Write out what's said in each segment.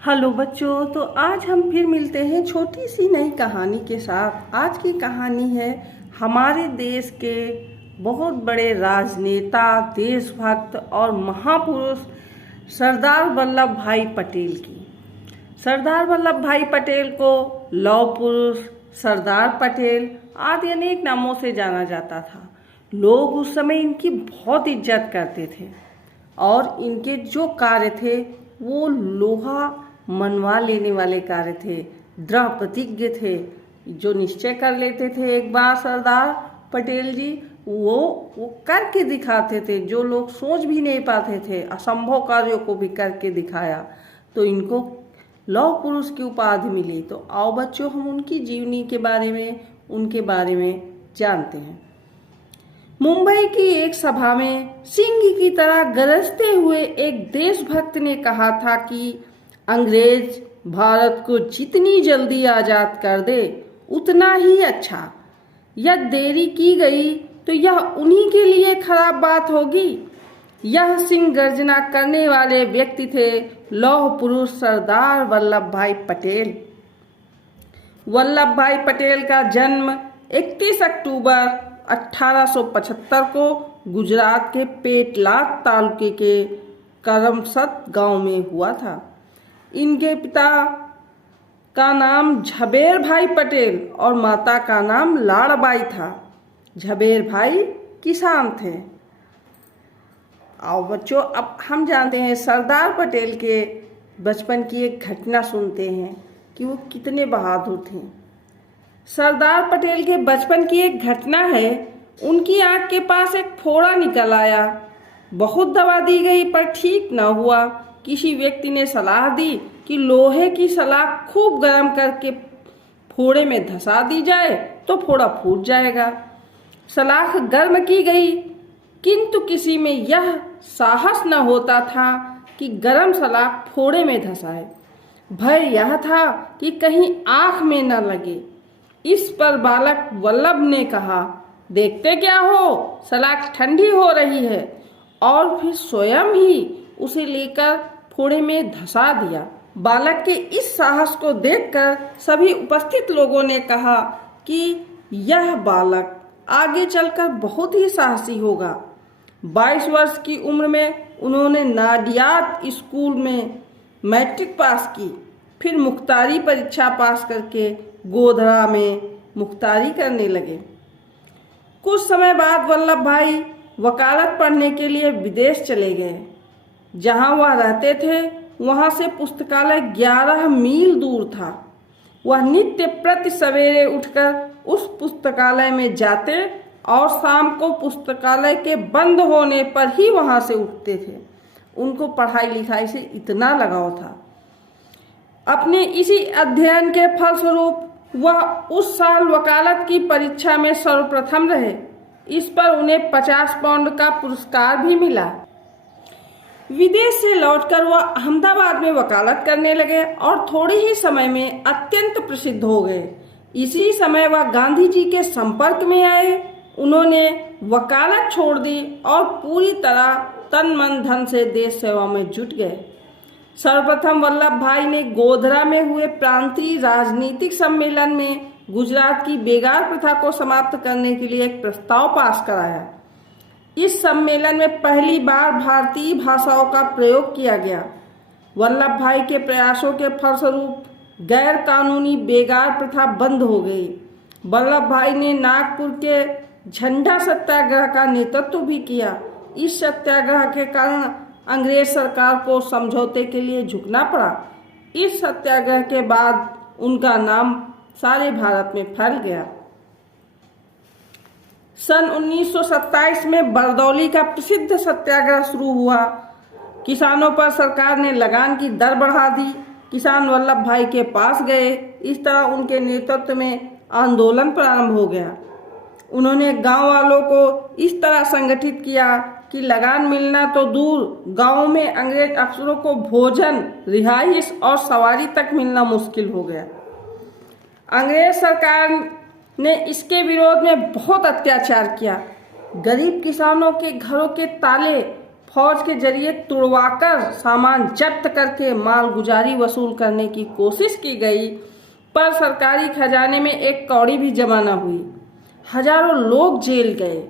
Hello बच्चों, तो आज हम फिर मिलते हैं छोटी सी नई कहानी के साथ। आज की कहानी है हमारे देश के बहुत बड़े राजनेता, देशभक्त और महापुरुष सरदार वल्लभ भाई पटेल की। सरदार वल्लभ भाई पटेल को लौह पुरुष, सरदार पटेल आदि अनेक नामों से जाना जाता था। लोग उस समय इनकी बहुत इज्जत करते थे और इनके जो कार्य थे वो लोहा मनवा लेने वाले कार्य थे। दृढ़ प्रतिज्ञ थे, जो निश्चय कर लेते थे एक बार सरदार पटेल जी, वो करके दिखाते थे। जो लोग सोच भी नहीं पाते थे, असंभव कार्यों को भी करके दिखाया, तो इनको लौह पुरुष की उपाधि मिली। तो आओ बच्चों, हम उनकी जीवनी के बारे में, उनके बारे में जानते हैं। मुंबई की एक सभा में सिंह की तरह गरजते हुए एक देशभक्त ने कहा था कि अंग्रेज भारत को जितनी जल्दी आजाद कर दे उतना ही अच्छा। यदि देरी की गई तो यह उन्हीं के लिए खराब बात होगी। यह सिंह गर्जना करने वाले व्यक्ति थे लौह पुरुष सरदार वल्लभ भाई पटेल। वल्लभ भाई पटेल का जन्म 31 अक्टूबर 1875 को गुजरात के पेटलाद तालुके के करमसद गांव में हुआ था। इनके पिता का नाम झबेर भाई पटेल और माता का नाम लाड़बाई था। झबेर भाई किसान थे। आओ बच्चों, अब हम जानते हैं सरदार पटेल के बचपन की एक घटना सुनते हैं कि वो कितने बहादुर थे। सरदार पटेल के बचपन की एक घटना है। उनकी आंख के पास एक फोड़ा निकल आया। बहुत दवा दी गई पर ठीक न हुआ। किसी व्यक्ति ने सलाह दी कि लोहे की सलाख खूब गर्म करके फोड़े में धंसा दी जाए तो फोड़ा फूट जाएगा। सलाख गर्म की गई, किंतु किसी में यह साहस न होता था कि गर्म सलाख फोड़े में धंसाए। भय यह था कि कहीं आंख में न लगे। इस पर बालक वल्लभ ने कहा, देखते क्या हो, सलाख ठंडी हो रही है, और फिर स्वयं ही उसे लेकर फोड़े में धंसा दिया। बालक के इस साहस को देखकर सभी उपस्थित लोगों ने कहा कि यह बालक आगे चलकर बहुत ही साहसी होगा। 22 वर्ष की उम्र में उन्होंने नाडियाद स्कूल में मैट्रिक पास की। फिर मुख्तारी परीक्षा पास करके गोधरा में मुख्तारी करने लगे। कुछ समय बाद वल्लभ भाई वकालत पढ़ने के लिए विदेश चले गए। जहां वह रहते थे वहां से पुस्तकालय 11 मील दूर था। वह नित्य प्रति सवेरे उठकर उस पुस्तकालय में जाते और शाम को पुस्तकालय के बंद होने पर ही वहां से उठते थे। उनको पढ़ाई लिखाई से इतना लगाव था। अपने इसी अध्ययन के फलस्वरूप वह उस साल वकालत की परीक्षा में सर्वप्रथम रहे। इस पर उन्हें 50 पाउंड का पुरस्कार भी मिला। विदेश से लौटकर वह अहमदाबाद में वकालत करने लगे और थोड़े ही समय में अत्यंत प्रसिद्ध हो गए। इसी समय वह गांधी जी के संपर्क में आए। उन्होंने वकालत छोड़ दी और पूरी तरह तन मन धन से देश सेवा में जुट गए। सर्वप्रथम वल्लभ भाई ने गोधरा में हुए प्रांतीय राजनीतिक सम्मेलन में गुजरात की बेगार प्रथा को समाप्त करने के लिए एक प्रस्ताव पास कराया। इस सम्मेलन में पहली बार भारतीय भाषाओं का प्रयोग किया गया। वल्लभ भाई के प्रयासों के फलस्वरूप गैर कानूनी बेगार प्रथा बंद हो गई। वल्लभ भाई ने नागपुर के झंडा सत्याग्रह का नेतृत्व भी किया। इस सत्याग्रह के कारण अंग्रेज सरकार को समझौते के लिए झुकना पड़ा। इस सत्याग्रह के बाद उनका नाम सारे भारत में फैल गया। सन 1927 में बरदौली का प्रसिद्ध सत्याग्रह शुरू हुआ। किसानों पर सरकार ने लगान की दर बढ़ा दी। किसान वल्लभ भाई के पास गए। इस तरह उनके नेतृत्व में आंदोलन प्रारंभ हो गया। उन्होंने गांव वालों को इस तरह संगठित किया कि लगान मिलना तो दूर, गांव में अंग्रेज अफसरों को भोजन, रिहाइश और सवारी तक मिलना मुश्किल हो गया। अंग्रेज सरकार ने इसके विरोध में बहुत अत्याचार किया। गरीब किसानों के घरों के ताले फौज के जरिए तुड़वाकर सामान जब्त करके मालगुजारी वसूल करने की कोशिश की गई, पर सरकारी खजाने में एक कौड़ी भी जमा न हुई। हजारों लोग जेल गए,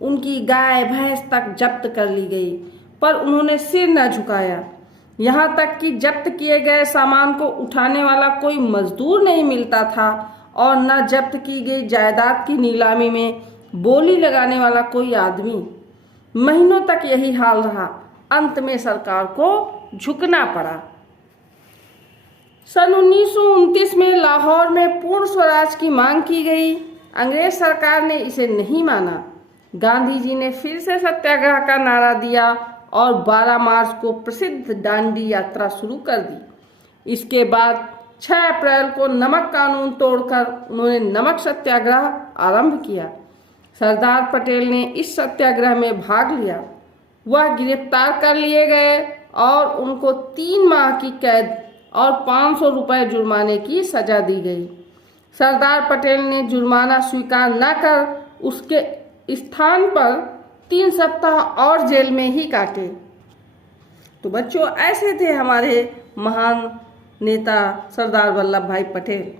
उनकी गाय भैंस तक जब्त कर ली गई, पर उन्होंने सिर न झुकाया। यहाँ तक कि जब्त किए गए सामान को उठाने वाला कोई मजदूर नहीं मिलता था और न जब्त की गई जायदाद की नीलामी में बोली लगाने वाला कोई आदमी। महीनों तक यही हाल रहा। अंत में सरकार को झुकना पड़ा। सन 1929 में लाहौर में पूर्ण स्वराज की मांग की गई। अंग्रेज सरकार ने इसे नहीं माना। गांधी जी ने फिर से सत्याग्रह का नारा दिया और 12 मार्च को प्रसिद्ध दांडी यात्रा शुरू कर दी। इसके बाद 6 अप्रैल को नमक कानून तोड़कर उन्होंने नमक सत्याग्रह आरंभ किया। सरदार पटेल ने इस सत्याग्रह में भाग लिया। वह गिरफ्तार कर लिए गए और उनको 3 माह की कैद और 500 रुपये जुर्माने की सजा दी गई। सरदार पटेल ने जुर्माना स्वीकार न कर उसके स्थान पर 3 सप्ताह और जेल में ही काटे। तो बच्चों, ऐसे थे हमारे महान नेता सरदार वल्लभ भाई पटेल।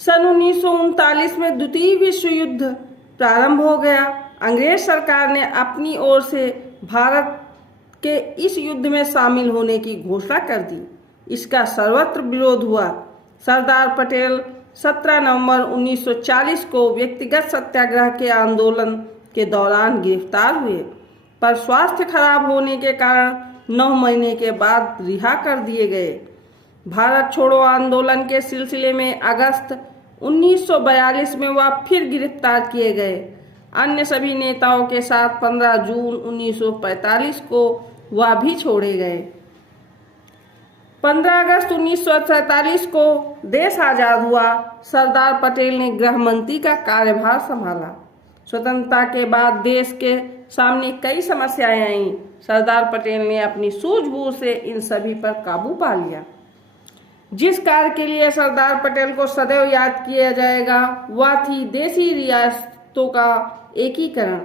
सन 1939 में द्वितीय विश्व युद्ध प्रारंभ हो गया। अंग्रेज सरकार ने अपनी ओर से भारत के इस युद्ध में शामिल होने की घोषणा कर दी। इसका सर्वत्र विरोध हुआ। सरदार पटेल 17 नवंबर 1940 को व्यक्तिगत सत्याग्रह के आंदोलन के दौरान गिरफ्तार हुए, पर स्वास्थ्य खराब होने के कारण 9 महीने के बाद रिहा कर दिए गए। भारत छोड़ो आंदोलन के सिलसिले में अगस्त 1942 में वह फिर गिरफ्तार किए गए। अन्य सभी नेताओं के साथ 15 जून 1945 को वह भी छोड़े गए। 15 अगस्त 1947 को देश आज़ाद हुआ। सरदार पटेल ने गृह मंत्री का कार्यभार संभाला। स्वतंत्रता के बाद देश के सामने कई समस्याएं आईं। सरदार पटेल ने अपनी सूझबूझ से इन सभी पर काबू पा लिया। जिस कार्य के लिए सरदार पटेल को सदैव याद किया जाएगा वह थी देशी रियासतों का एकीकरण।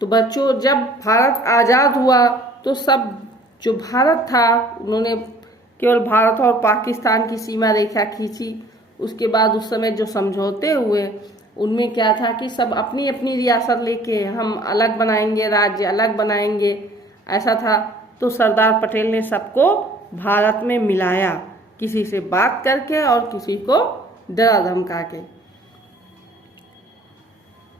तो बच्चों, जब भारत आज़ाद हुआ तो सब जो भारत था उन्होंने केवल भारत और पाकिस्तान की सीमा रेखा खींची। उसके बाद उस समय जो समझौते हुए उनमें क्या था कि सब अपनी अपनी रियासत लेके हम अलग बनाएंगे, राज्य अलग बनाएंगे, ऐसा था। तो सरदार पटेल ने सबको भारत में मिलाया, किसी से बात करके और किसी को डरा धमका के।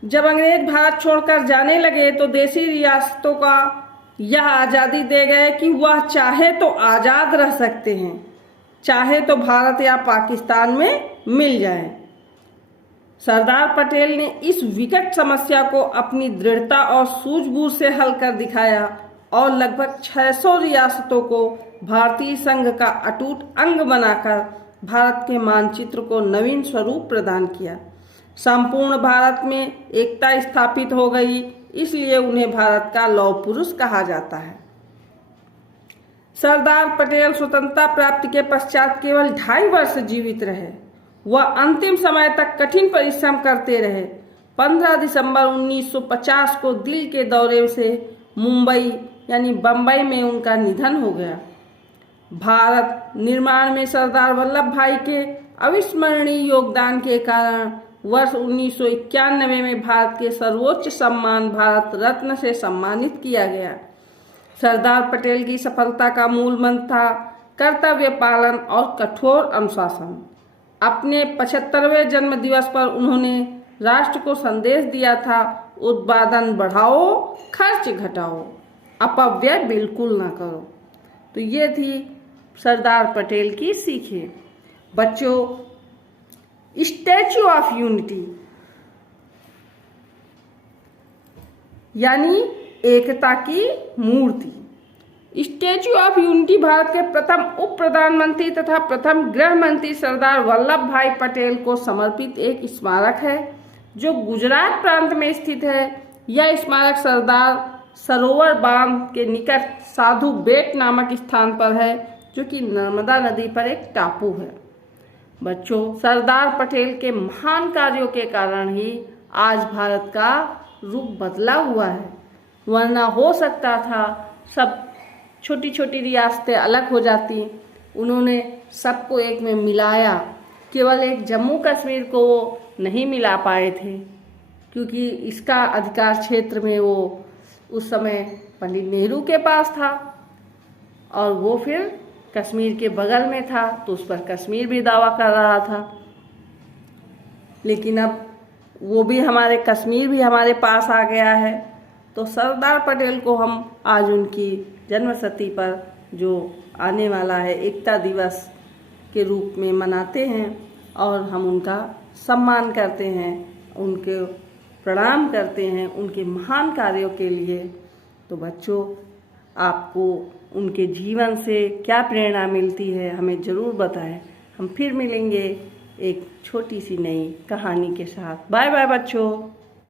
जब अंग्रेज भारत छोड़कर जाने लगे तो देशी रियासतों का यह आज़ादी दे गए कि वह चाहे तो आज़ाद रह सकते हैं, चाहे तो भारत या पाकिस्तान में मिल जाए। सरदार पटेल ने इस विकट समस्या को अपनी दृढ़ता और सूझबूझ से हल कर दिखाया और लगभग 600 रियासतों को भारतीय संघ का अटूट अंग बनाकर भारत के मानचित्र को नवीन स्वरूप प्रदान किया। संपूर्ण भारत में एकता स्थापित हो गई, इसलिए उन्हें भारत का लौह पुरुष कहा जाता है। सरदार पटेल स्वतंत्रता प्राप्ति के पश्चात केवल 2.5 वर्ष जीवित रहे। वह अंतिम समय तक कठिन परिश्रम करते रहे। 15 दिसंबर 1950 को दिल के दौरे से मुंबई यानी बम्बई में उनका निधन हो गया। भारत निर्माण में सरदार वल्लभ भाई के अविस्मरणीय योगदान के कारण वर्ष 1991 में भारत के सर्वोच्च सम्मान भारत रत्न से सम्मानित किया गया। सरदार पटेल की सफलता का मूल मंत्र था कर्तव्य पालन और कठोर अनुशासन। अपने 75वें जन्म दिवस पर उन्होंने राष्ट्र को संदेश दिया था, उत्पादन बढ़ाओ, खर्च घटाओ, अपव्यय बिल्कुल ना करो। तो ये थी सरदार पटेल की सीखें। बच्चों, स्टैच्यू ऑफ यूनिटी यानी एकता की मूर्ति। स्टैच्यू ऑफ यूनिटी भारत के प्रथम उप प्रधानमंत्री तथा प्रथम गृह मंत्री सरदार वल्लभ भाई पटेल को समर्पित एक स्मारक है जो गुजरात प्रांत में स्थित है। यह स्मारक सरदार सरोवर बांध के निकट साधु बेट नामक स्थान पर है, जो कि नर्मदा नदी पर एक टापू है। बच्चों, सरदार पटेल के महान कार्यों के कारण ही आज भारत का रूप बदला हुआ है। वरना हो सकता था सब छोटी छोटी रियासतें अलग हो जाती। उन्होंने सबको एक में मिलाया, केवल एक जम्मू कश्मीर को वो नहीं मिला पाए थे, क्योंकि इसका अधिकार क्षेत्र में वो उस समय पंडित नेहरू के पास था और वो फिर कश्मीर के बगल में था, तो उस पर कश्मीर भी दावा कर रहा था। लेकिन अब वो भी हमारे कश्मीर भी हमारे पास आ गया है, तो सरदार पटेल को हम आज उनकी जन्मशती पर जो आने वाला है एकता दिवस के रूप में मनाते हैं और हम उनका सम्मान करते हैं, उनके प्रणाम करते हैं उनके महान कार्यों के लिए। तो बच्चों, आपको उनके जीवन से क्या प्रेरणा मिलती है हमें ज़रूर बताएं। हम फिर मिलेंगे एक छोटी सी नई कहानी के साथ। बाय बाय बच्चों।